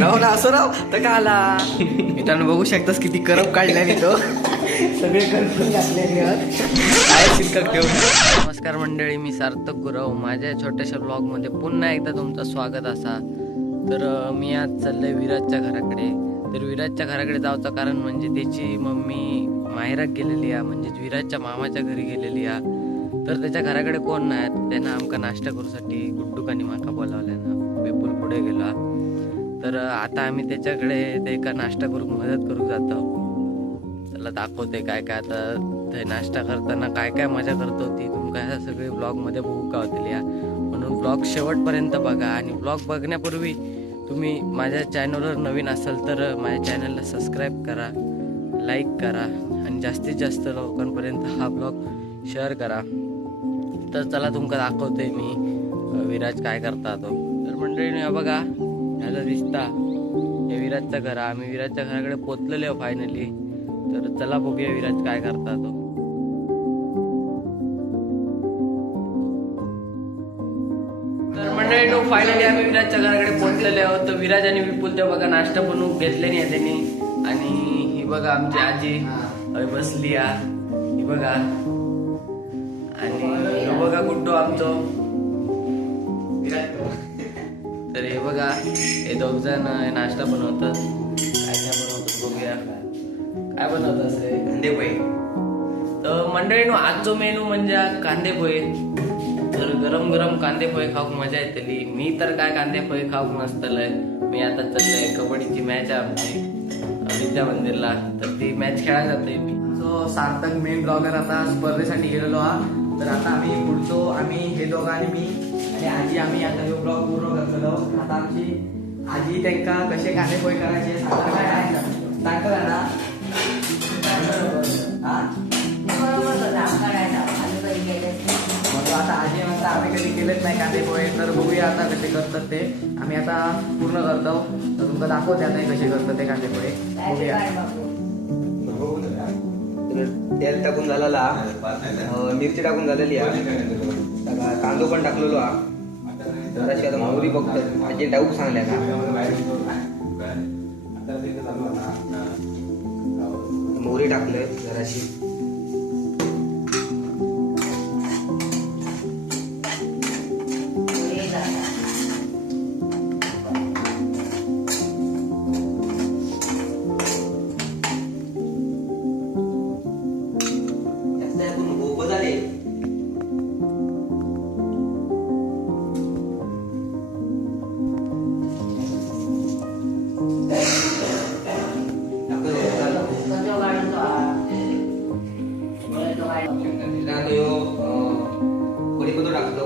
राव ना असं राव तर का आला मित्रांनो बघू शकतास किती करप काढल्याने तो सगळे करपून घातलेले नमस्कार मंडळी, मी सार्थक गुरव. माझ्या छोट्याशा ब्लॉगमध्ये पुन्हा एकदा तुमचं स्वागत असा. तर मी आज चाललोय विराजच्या घराकडे. तर विराजच्या घराकडे जायचं कारण म्हणजे त्याची मम्मी माहेरात गेलेली आहे, म्हणजे विराजच्या मामाच्या घरी गेलेली आहे. तर त्याच्या घराकडे कोण नाही, त्यानं आमका नाश्ता करूसाठी गुड्डूकानी माका बोलावल्यानं विपुल पुढे गेला. तर आता आम्ही त्याच्याकडे ते का नाश्ता करू मदत करू जातो. त्याला दाखवते काय काय आता ते नाश्ता करताना काय काय मजा करतो ती तुमका ह्या सगळे ब्लॉगमध्ये बघू का होतील या. म्हणून ब्लॉग शेवटपर्यंत बघा. आणि ब्लॉग बघण्यापूर्वी तुम्ही माझ्या चॅनलवर नवीन असाल तर माझ्या चॅनलला सबस्क्राईब करा, लाईक करा आणि जास्तीत जास्त लोकांपर्यंत हा ब्लॉग शेअर करा. तर चला तुमका दाखवते मी विराज काय करता तो. तर मंडळीने बघा ह्याला दिसता हे विराजचं घर. आम्ही विराजच्या घराकडे पोचलेलो आहे फायनली. तर चला बघूया विराज काय करता तो. तर मंडळी फायनली आम्ही विराजच्या घराकडे पोहोचलेले आहोत. तर विराज आणि विपुल ते बघा नाश्ता बनवून घेतले नाही त्यांनी. आणि ही बघा आमची आजी बसली ही बघा. आणि हे बघा गुड्डू आमचो. तर हे बघा हे दोघ जण नाश्ता बनवतात. काय काय बनवतात बघूया. काय बनवतात असे कांदे पोहे. तर मंडळीनो आजचो मेनू म्हणजे कांदे पोहे. तर गरम गरम कांदे पोहे खाऊक मजा येतली. मी तर काय कांदे पोहे खाऊक नसतलंय. मी आता चाललंय कबड्डीची मॅच आहे आमची विद्या मंदिरला. तर ती मॅच खेळायला जाते मी. सो सार्थक मेन ब्लॉगर आता स्पर्धेसाठी गेलेलो हा. तर आता आम्ही पुढचो आम्ही हे दोघं आणि मी आणि आजी आम्ही आता हे ब्लॉग पूर्ण करतलो. आता आमची आजी त्यांका कसे कांदे पोहे करायचे सांगता काय सांगता ना. आता आजी म्हणता आम्ही कधी केलेच नाही कांदे पोहे. तर बघूया आता कसे करतात ते. आम्ही आता पूर्ण करतो. तर तुमका दाखवते आता कसे करतात ते कांदे पोहे. बघूया. तेल टाकून झालेला, मिरची टाकून झालेली आहे, कांदो पण टाकलेलो हा. जराशी आता मोहरी बघतो आजी डाऊक सांगल्या का मोहरी टाकलंय जराशी. कढीपत्ता टाकतो.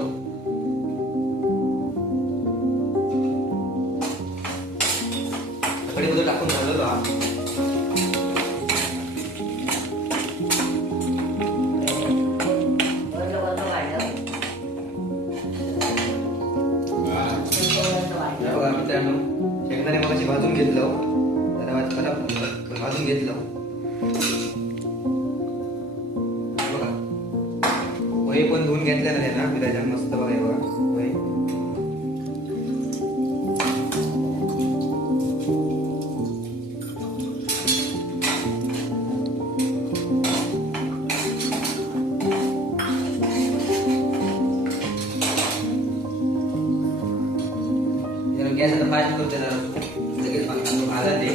कढीपत्ता टाकून झालेलो हा. मित्रांनो शेंगदाणे मगाशी भाजून घेतलं. भाजून घेतलं बघा. पोहे पण धुवून घेतलेलं आहे ना विराजा. मस्त बघा हे बघा पोहे. गॅस आता फास्ट करते जरा लगेच भाजा ते.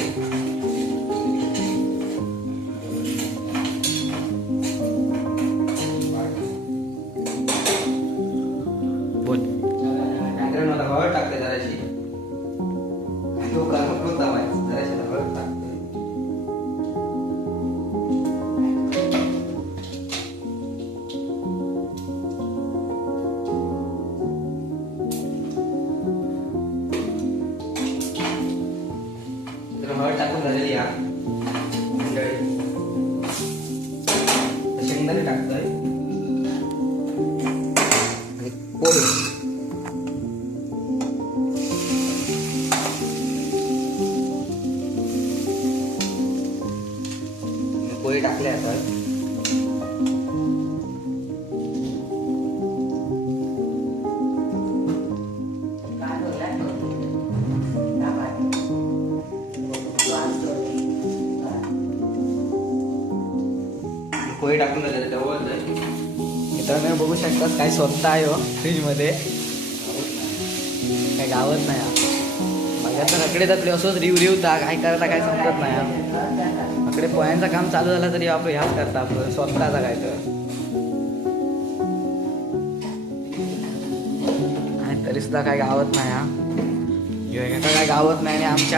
मला हळद टाकते जराशी. तो गरम होता जराशी हळद टाकते. हळद टाकून झालेली हा. शेंगदाणे टाकतोय आणि पोहे. पोहे टाकले आता. वही टाकून झालं तेव्हा मित्रांनो बघू शकतात काय स्वतः आहे हो फ्रीजमध्ये काय गावत नाही माझ्या तर अकडे जातले असंच रिवता काय करता काय समजत नाही अकडे पोह्यांचं काम चालू झालं तरी आपण ह्याच करता आपलं स्वतःचा काय तर आणि तरी सुद्धा काय गावत नाही काय गावत नाही आणि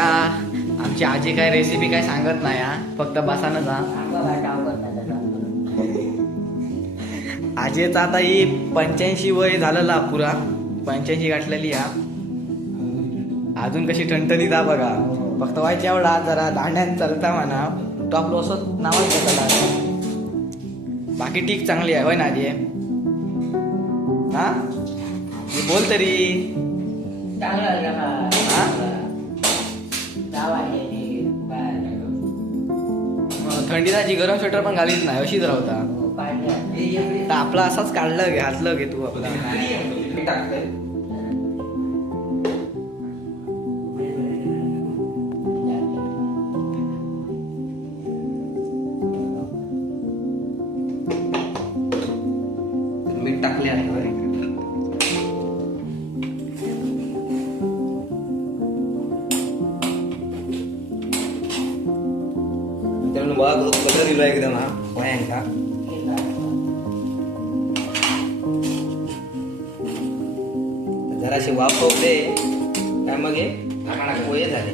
आमची आजी काय रेसिपी काय सांगत नाही फक्त बसानं जा आजीचा आता ही 85 वय झालेला पुरा 85 गाठलेली अजून कशी ठणठणी जा बघा फक्त व्हायच्या एवढा जरा दांड्यान चालता म्हणा तो आपलं असं नावाच घेतला बाकी ठीक चांगली आहे होय ना आजी हा बोल तरी थंडी जायची गरम स्वेटर पण घालीत नाही अशीच राहता तर आपला असाच काढलं घातलं घे तू आपला मीठ टाकले आहे त्यामुळे बघा कलर दिला एकदम हा वयांका जराशी वाफवते काय मग हे पोहे झाले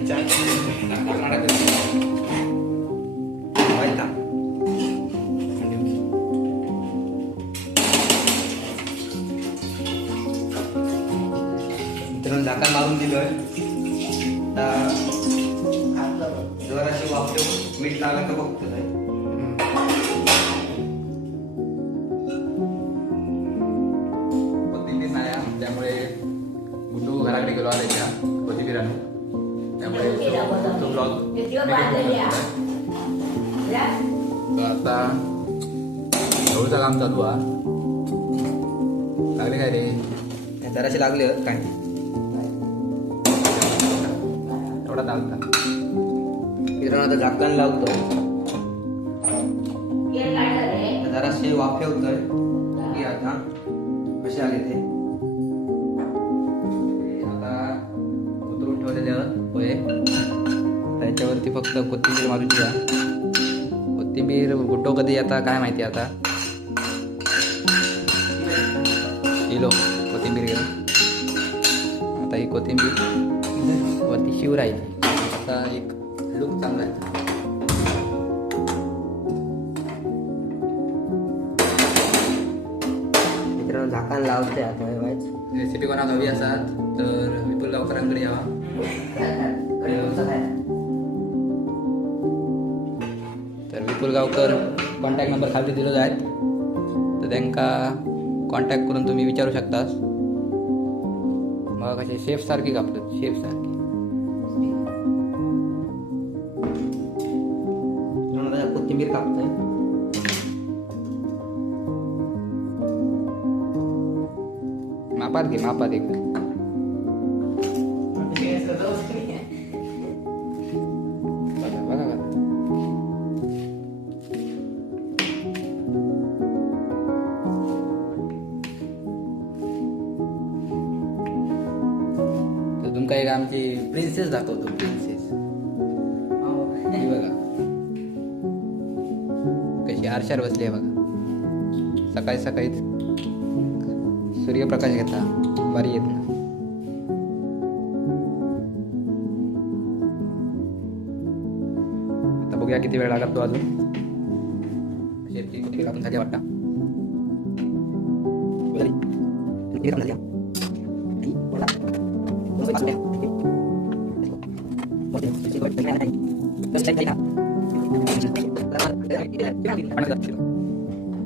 मित्रांनो झाकण मारून दिलोय जराशी वाफवून मीठ लागलं तर बघतो त्यामुळे गुड्डू घराकडे गेलो त्याच्या कोथिंबीर आणून त्यामुळे तो ब्लॉग आता एवढं काम चालू लागले काय रे जराशी लागले काय एवढा चालता मित्रांनो आता झाकण लावतो जराशी वाफवतोय की आता कसे आले ते उतरून ठेवलेले पोहे त्याच्यावरती फक्त कोथिंबीर मारूची कोथिंबीर गुड्डो कधी आता काय माहिती आता किलो कोथिंबीर घेऊन आता ही कोथिंबीर वरती शिव राहिली आता एक लुक चांगला आहे मित्रांनो झाकण लावते आता रेसिपी कोणाक हवी असाल तर विपुल गावकरांकडे यावा तर विपुल गावकर कॉन्टॅक्ट नंबर खाली दिलो आहेत तर त्यांना कॉन्टॅक्ट करून तुम्ही विचारू शकतास मग कसे शेफ सारखी कापतात शेफ सारखी कोथिंबीर कापतोय मापात घे मापात एक बघा बघा बघा तर तुमका एक आमची प्रिन्सेस दाखवतो प्रिन्सेस बघा कशी आरशार बसली आहे बघा सकाळी सकाळीच सूर्यप्रकाश घेता बारी येत ना आता बघूया किती वेळ लागतो अजून शेती कुठे आपण झाली वाटतं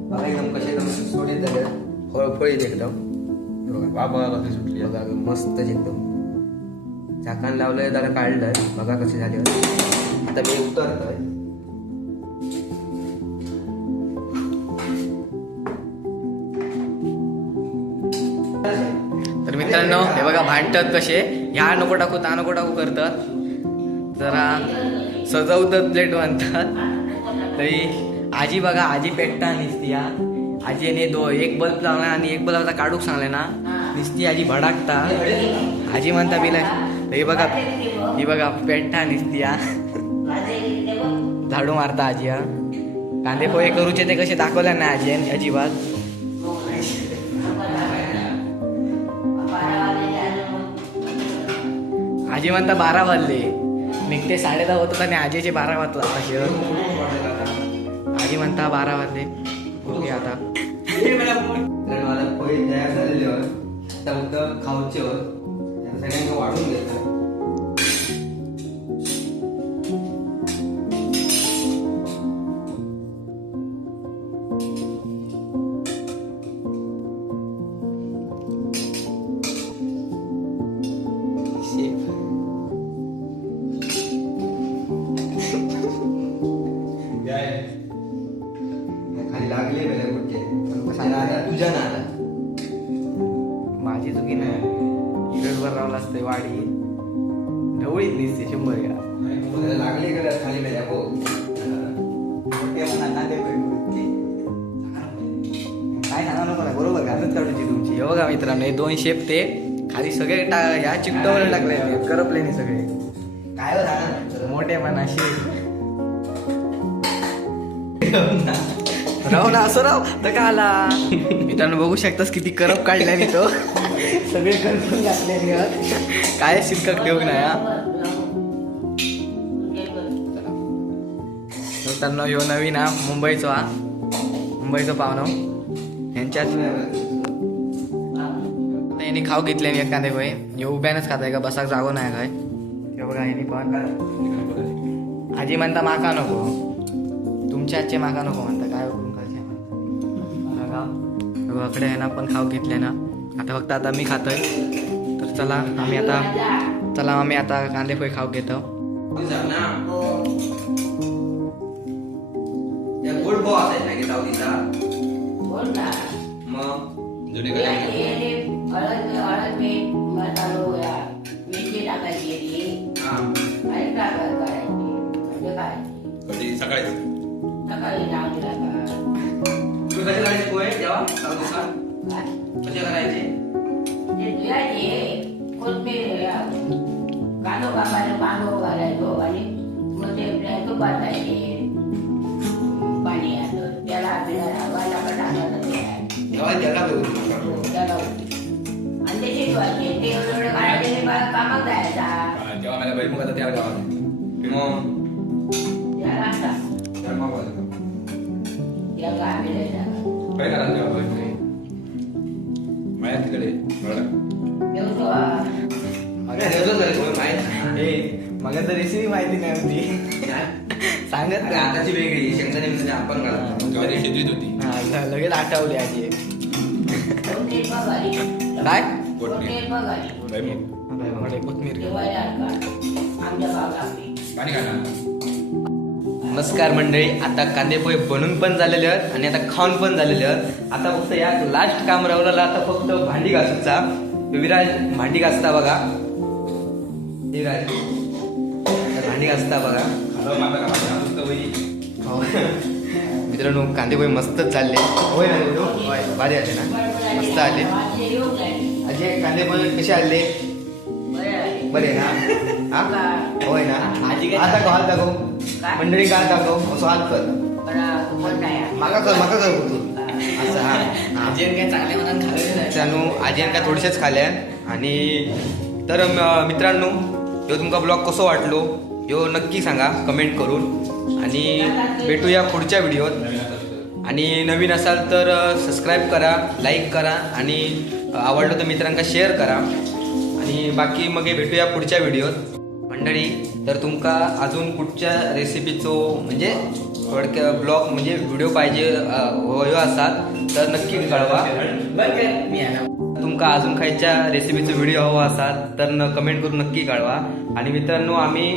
बघा एकदम कसे एकदम सोडे झाले फळफळीत एकदम वा बघा कशी सुटली बघा मस्तच एकदम झाकण लावलंय जरा काढलंय बघा कसे झाले आता मी उतरतोय तर मित्रांनो हे बघा भांडतात कसे ह्या नको टाकू ता नको टाकू करतात जरा सजवतात प्लेट बांधतात तरी आजी बघा आजी पेट्टा निसती हा आजीने एक बल्ब लावला आणि एक बल्ब आता काढूक सांगले ना निसती आजी भडाकता आजी म्हणता बिला ही बघा पेट्टा निसती हा झाडू मारता आजी हा कांदे पोहे करूचे ते कसे दाखवले ना आजी अजिबात आजी म्हणता 12 वाजले निघते 10:30 होत होता आणि आजीचे 12 वाजता असे आजी म्हणता 12 वाजले बघूया आता कारण मला पोहे तयार झालेले होत आता फक्त खाऊचे होत सगळ्यांना वाढून घेतलं खाली लागले वेळेला कुठचे आता तुझ्या ना आता माझी चुकी नाही इकडवर रावला असते वाडी ढवळीत दिसते 100 घ्या मला लागले का खाली वेळेला हो काय सांगा नको ना बरोबर घालत काढूची तुमची हे बघा मित्रांनो हे 2 शेप ते खाली सगळे ह्या चिकटवर टाकले करपले नाही सगळे काय हो झालं मोठे मनाशी राहू ना असं राव तर का आला मित्रांनो बघू शकतास किती करप काढल्याने तो सगळे करपून घातले काय शिरकक ठेवू नाही हा मित्रांनो ह्यो नवीन हा मुंबईचं पाहुणं ह्यांच्यात यांनी खाऊ घेतले नाही कांदे पोहे हे उभ्यानच खाताय का बसाक जागो नाही काय हे बघा ह्यांनी पण आजी म्हणता माका नको तुमच्या आजचे माका नको म्हणता काय करून खायचे बघा इकडे आहे ना पण खाऊ घेतले ना आता फक्त आता मी खातोय तर चला आम्ही आता कांदे पोहे खाऊ घेतो गोड भाव असायचा ना की सावलीचा मग हळद मीठ मसालो मिरची टाकायची आणि करायची म्हणजे काय सकाळी सकाळी लावली तू कसे करायचे पोहे तेव्हा सावलीचा कसे करायचे ते धुयाचे कोथमीर कांदो कापायला कांदो घालायचो आणि मग ते तुपात जायचे पाणी त्याला आपल्याला टाकायचं तेव्हा त्याला बघू त्याला आणि ते शिजवायचे ते एवढं काढायचे कामात जायचा जेव्हा मला बैल मुखात त्या गावात मग त्याला आता त्याला आम्ही काय करा तेव्हा बैल माया तिकडे मग तर रेसिपी माहिती नाही होती सांगत नाही आताची वेगळी शेंगदाणे म्हणजे आपण घालतो तेव्हा ती शिजवीत होती हा, लगेच आठवली आजी कोणते बघाली काय कोणते बघाली बैल कोथमीर जेवायला आमच्या बाबांनी पाणी घाला नमस्कार मंडळी आता कांदे पोहे बनून पण झालेले आहेत आणि आता खाऊन पण झालेले आहेत आता फक्त या लास्ट काम राहिलेलं आता फक्त भांडी घासूचा विराज भांडी घासता बघा विराज भांडी घासता बघा हो. मित्रांनो कांदे पोहे मस्तच चालले होय ना देऊ भारी आले ना मस्त आले अजय कांदे पोहे कसे आले बरे ना हा होय ना आता हात दाखव मंडळी काय दाखव असं हात कर माका कर तू असं हा आजीन काय चांगल्या मनात खाल्ले नाही त्यानु आजीन काय थोडेसेच खाल्या आणि तर मित्रांनो ह्यो तुमका ब्लॉग कसो वाटलो ह्यो नक्की सांगा कमेंट करून आणि भेटूया पुढच्या व्हिडिओत आणि नवीन असाल तर सबस्क्राईब करा लाईक करा आणि आवडलं तर मित्रांका शेअर करा आणि बाकी मग भेटूया पुढच्या व्हिडिओत मंडळी तर तुमका अजून कुठच्या रेसिपीचो म्हणजे थोडक्या ब्लॉग म्हणजे व्हिडिओ पाहिजे हवं असाल तर नक्की कळवा तुमका अजून खायच्या रेसिपीचा व्हिडिओ हवा असाल तर कमेंट करून नक्की कळवा आणि मित्रांनो आम्ही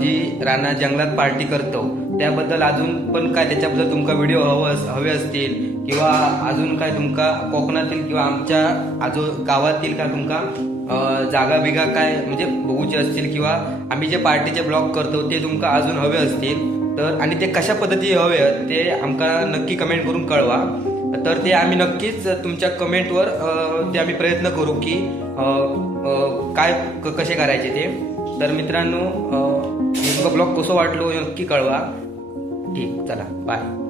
जी रानात जंगलात पार्टी करतो त्याबद्दल अजून पण काय त्याच्याबद्दल तुमका व्हिडिओ हवे असतील किंवा अजून काय तुमका कोकणातील किंवा आमच्या गावातील काय तुमका जागा बिगा काय म्हणजे बघूचे असतील किंवा आम्ही जे पार्टीचे ब्लॉग करतो ते तुमका अजून हवे असतील तर आणि ते कशा पद्धती हवे ते आमका नक्की कमेंट करून कळवा. तर ते आम्ही नक्कीच तुमच्या कमेंटवर ते आम्ही प्रयत्न करू की काय कसे करायचे ते. तर मित्रांनो तुमचा ब्लॉग कसं वाटलो हे नक्की कळवा. ठीक, चला बाय.